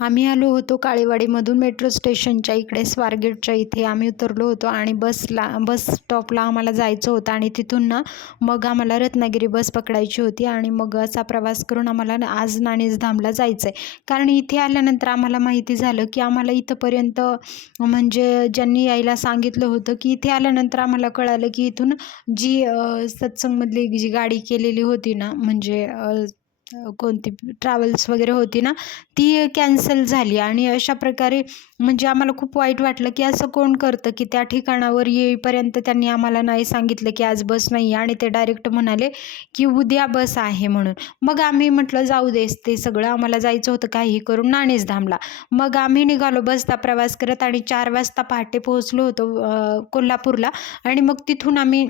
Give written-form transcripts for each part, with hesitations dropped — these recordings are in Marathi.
आम्ही आलो होतो काळेवाडीमधून मेट्रो स्टेशनच्या इकडे स्वारगेटच्या इथे आम्ही उतरलो होतो आणि बस स्टॉपला आम्हाला जायचं होतं आणि तिथून ना मग आम्हाला रत्नागिरी बस पकडायची होती आणि मग असा प्रवास करून आम्हाला आज नाणेसधामला जायचं आहे. कारण इथे आल्यानंतर आम्हाला माहिती झालं की आम्हाला इथंपर्यंत म्हणजे ज्यांनी यायला सांगितलं होतं की इथे आल्यानंतर आम्हाला कळालं की इथून जी सत्संगमधली जी गाडी केलेली होती ना म्हणजे कोणती ट्रॅव्हल्स वगैरे होती ना ती कॅन्सल झाली आणि अशा प्रकारे म्हणजे आम्हाला खूप वाईट वाटलं की असं कोण करतं की त्या ठिकाणावर येईपर्यंत त्यांनी आम्हाला नाही सांगितलं की आज बस नाही आहे आणि ते डायरेक्ट म्हणाले की उद्या बस आहे म्हणून. मग आम्ही म्हटलं जाऊ देस ते सगळं आम्हाला जायचं होतं काहीही करून नाणेसधामला. मग आम्ही निघालो बसचा प्रवास करत आणि 4 वाजता पहाटे पोहोचलो होतो कोल्हापूरला आणि मग तिथून आम्ही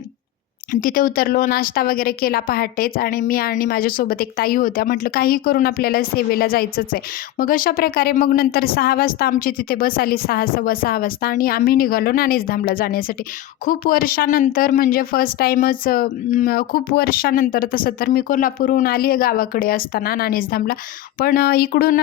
तिथे उतरलो, नाश्ता वगैरे केला पहाटेच आणि मी आणि माझ्यासोबत एक ताई होत्या. म्हटलं काही करून आपल्याला सेवेला जायचंच आहे. मग अशा प्रकारे मग नंतर 6 वाजता आमची तिथे बस आली 6, सव्वा 6 वाजता आणि आम्ही निघालो नाणेसधामला जाण्यासाठी. खूप वर्षानंतर म्हणजे फर्स्ट टाईमच खूप वर्षानंतर तसं तर मी कोल्हापूरहून आली आहे गावाकडे असताना नाणेसधामला. पण इकडून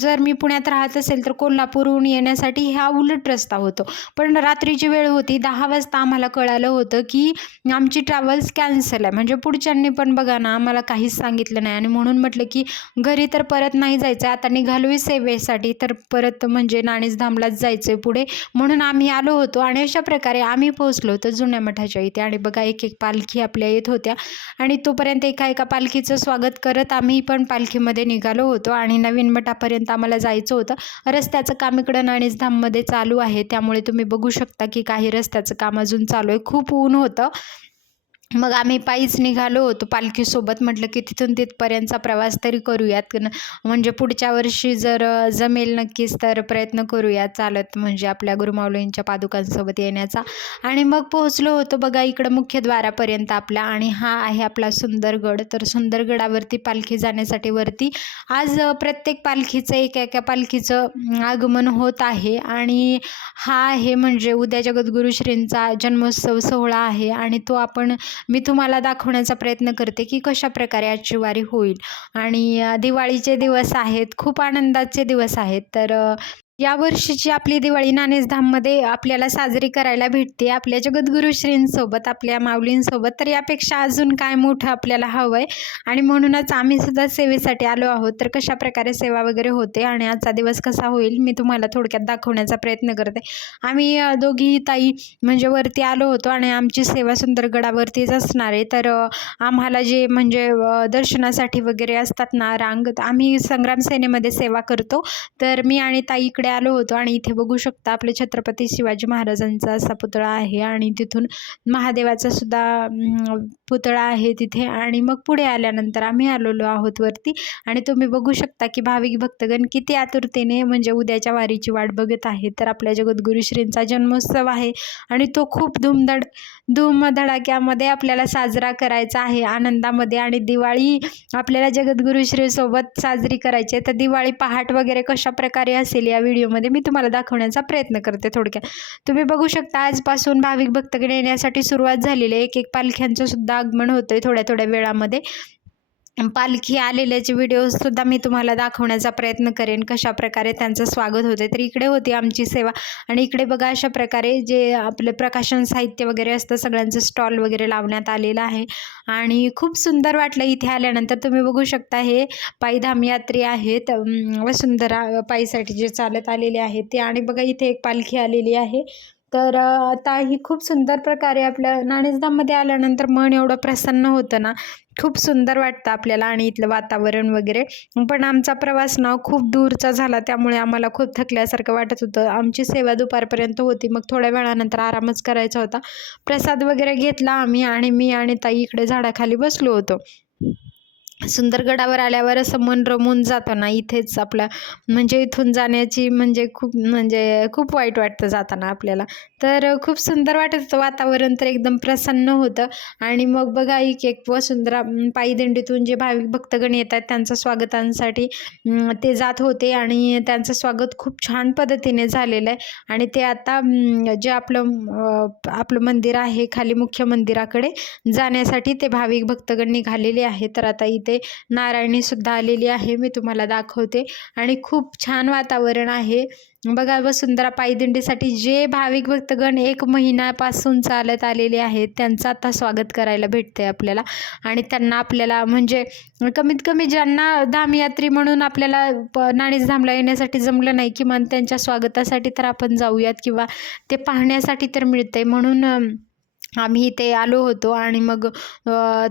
जर मी पुण्यात राहत असेल तर कोल्हापूरहून येण्यासाठी हा उलट रस्ता होतो. पण रात्रीची वेळ होती 10 वाजता आम्हाला कळालं होतं की आमची ट्रॅव्हल्स कॅन्सल आहे. म्हणजे पुढच्यांनी पण बघा ना आम्हाला काहीच सांगितलं नाही आणि म्हणून म्हटलं की घरी तर परत नाही जायचं आता निघालोय सेवेसाठी तर परत म्हणजे नाणेसधामलाच जायचं आहे पुढे म्हणून आम्ही आलो होतो आणि अशा प्रकारे आम्ही पोहोचलो होतो जुन्या मठाच्या इथे आणि बघा एक एक पालखी आपल्या येत होत्या आणि तोपर्यंत एका पालखीचं स्वागत करत आम्ही पण पालखीमध्ये निघालो होतो आणि नवीन मठापर्यंत आम्हाला जायचं होतं. रस्त्याचं काम इकडं नाणेसधाममध्ये चालू आहे त्यामुळे तुम्ही बघू शकता की काही रस्त्याचं काम अजून चालू आहे. खूप ऊन होतं. मग आम्ही पायीच निघालो होतो पालखीसोबत. म्हटलं की तिथून तिथपर्यंतचा प्रवास तरी करूयात म्हणजे पुढच्या वर्षी जर जमेल नक्कीच तर प्रयत्न करूयात चालत म्हणजे आपल्या गुरुमाऊलींच्या पादुकांसोबत येण्याचा. आणि मग पोहोचलो होतो बघा इकडं मुख्यद्वारापर्यंत आपल्या आणि हा आहे आपला सुंदरगड. तर सुंदरगडावरती पालखी जाण्यासाठी वरती आज प्रत्येक पालखीचं एका पालखीचं आगमन होत आहे आणि हा आहे म्हणजे उद्या जगद्गुरू श्रींचा जन्मोत्सव सोहळा आहे आणि तो मी तुम्हाला दाखवण्याचा प्रयत्न करते की कशाप्रकारे आजची वारी होईल. आणि दिवाळीचे दिवस आहेत, खूप आनंदाचे दिवस आहेत. तर यावर्षीची आपली दिवाळी नाणेसधाममध्ये आपल्याला साजरी करायला भेटते आपल्या जगद्गुरू श्रींसोबत, आपल्या माऊलींसोबत. तर यापेक्षा अजून काय मोठं आपल्याला हवं आहे आणि म्हणूनच आम्ही सुद्धा सेवेसाठी आलो आहोत. तर कशाप्रकारे सेवा वगैरे होते आणि आजचा दिवस कसा होईल मी तुम्हाला थोडक्यात दाखवण्याचा प्रयत्न करते. आम्ही दोघीही ताई म्हणजे वरती आलो होतो आणि आमची सेवा सुंदरगडावरतीच असणार आहे. तर आम्हाला जे म्हणजे दर्शनासाठी वगैरे असतात ना रांग, आम्ही संग्राम सेनेमध्ये सेवा करतो. तर मी आणि ताई इकडे आलो होतो आणि इथे बघू शकता आपले छत्रपती शिवाजी महाराजांचा असा पुतळा आहे आणि तिथून महादेवाचा सुद्धा पुतळा आहे तिथे. आणि मग पुढे आल्यानंतर आम्ही आलेलो आहोत वरती आणि तुम्ही बघू शकता की भाविक भक्तगण किती आतुरतेने म्हणजे उद्याच्या वारीची वाट बघत आहेत. तर आपल्या जगद्गुरू श्रींचा जन्मोत्सव आहे आणि तो खूप धूमधडाक्यामध्ये आपल्याला साजरा करायचा आहे आनंदामध्ये. आणि दिवाळी आपल्याला जगद्गुरू श्रीसोबत साजरी करायची आहे. तर दिवाळी पहाट वगैरे कशा प्रकारे असेल या व्हिडिओमध्ये मी तुम्हाला दाखवण्याचा प्रयत्न करते थोडक्यात. तुम्ही बघू शकता आजपासून भाविक भक्तगण येण्यासाठी सुरुवात झालेली आहे. एक पालख्यांचं सुद्धा आगमन होतंय थोड्या वेळामध्ये. पालखी आलेल्याचे व्हिडिओसुद्धा मी तुम्हाला दाखवण्याचा प्रयत्न करेन कशाप्रकारे त्यांचं स्वागत होते. तर इकडे होती आमची सेवा आणि इकडे बघा अशा प्रकारे जे आपलं प्रकाशन साहित्य वगैरे असतं सगळ्यांचं स्टॉल वगैरे लावण्यात आलेलं आहे आणि खूप सुंदर वाटलं इथे आल्यानंतर. तुम्ही बघू शकता हे पायीधाम यात्री आहेत वसुंधरा पायीसाठी जे चालत आलेले आहेत ते. आणि बघा इथे एक पालखी आलेली आहे. तर आता ही खूप सुंदर प्रकारे आपल्या नाणेसधाममध्ये आल्यानंतर मन एवढं प्रसन्न होतं ना, खूप सुंदर वाटतं आपल्याला आणि इथलं वातावरण वगैरे. पण आमचा प्रवास ना खूप दूरचा झाला त्यामुळे आम्हाला खूप थकल्यासारखं वाटत होतं. आमची सेवा दुपारपर्यंत होती, मग थोड्या वेळानंतर आरामच करायचा होता. प्रसाद वगैरे घेतला आम्ही आणि मी आणि ताई इकडे झाडाखाली बसलो होतो. सुंदरगडावर आल्यावर असं मन रमून जातं ना इथेच आपलं म्हणजे इथून जाण्याची म्हणजे खूप वाईट वाटतं जाताना आपल्याला. तर खूप सुंदर वाटत होतं वातावरण तर एकदम प्रसन्न होतं. आणि मग बघा एक वसुंधरा पायी दिंडीतून जे भाविक भक्तगण येतात त्यांचं स्वागतांसाठी ते जात होते आणि त्यांचं स्वागत खूप छान पद्धतीने झालेलं आहे. आणि ते आता जे आपलं मंदिर आहे खाली मुख्य मंदिराकडे जाण्यासाठी ते भाविक भक्तगण निघालेले आहे. तर आता इथे बसमध्ये नारायणीसुद्धा आलेली आहे, मी तुम्हाला दाखवते. आणि खूप छान वातावरण आहे. बघा, वसुंधरा पायदिंडीसाठी जे भाविक भक्तगण 1 महिन्यापासून चालत आलेले आहेत त्यांचं आता स्वागत करायला भेटतंय आपल्याला. आणि त्यांना आपल्याला म्हणजे कमीत कमी ज्यांना धामयात्री म्हणून आपल्याला नाणीज धामला येण्यासाठी जमलं नाही, किमान त्यांच्या स्वागतासाठी तर आपण जाऊयात किंवा ते पाहण्यासाठी तर मिळतंय, म्हणून आम्ही इथे आलो होतो. आणि मग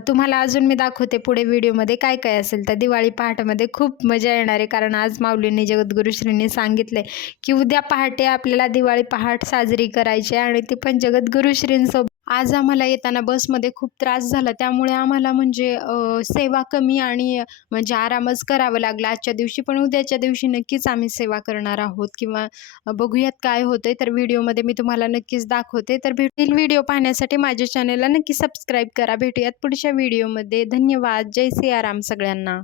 तुम्हाला अजून मी दाखवते पुढे व्हिडिओमध्ये काय काय असेल. तर दिवाळी पहाटमध्ये खूप मजा येणार आहे, कारण आज माऊलींनी जगद्गुरुश्रींनी सांगितलंय की उद्या पहाटे आपल्याला दिवाळी पहाट साजरी करायची आहे, आणि ती पण जगद्गुरुश्रींसोबत. आज आम्हाला येताना बसमध्ये खूप त्रास झाला, त्यामुळे आम्हाला म्हणजे सेवा कमी आणि म्हणजे आरामच करावं लागला आजच्या दिवशी. पण उद्याच्या दिवशी नक्कीच आम्ही सेवा करणार आहोत, किंवा बघूयात काय होतंय. तर व्हिडिओमध्ये मी तुम्हाला नक्कीच दाखवते. तर व्हिडिओ पाहण्यासाठी माझ्या चॅनलला नक्की सबस्क्राईब करा. भेटूयात पुढच्या व्हिडिओमध्ये. धन्यवाद. जय सियाराम सगळ्यांना.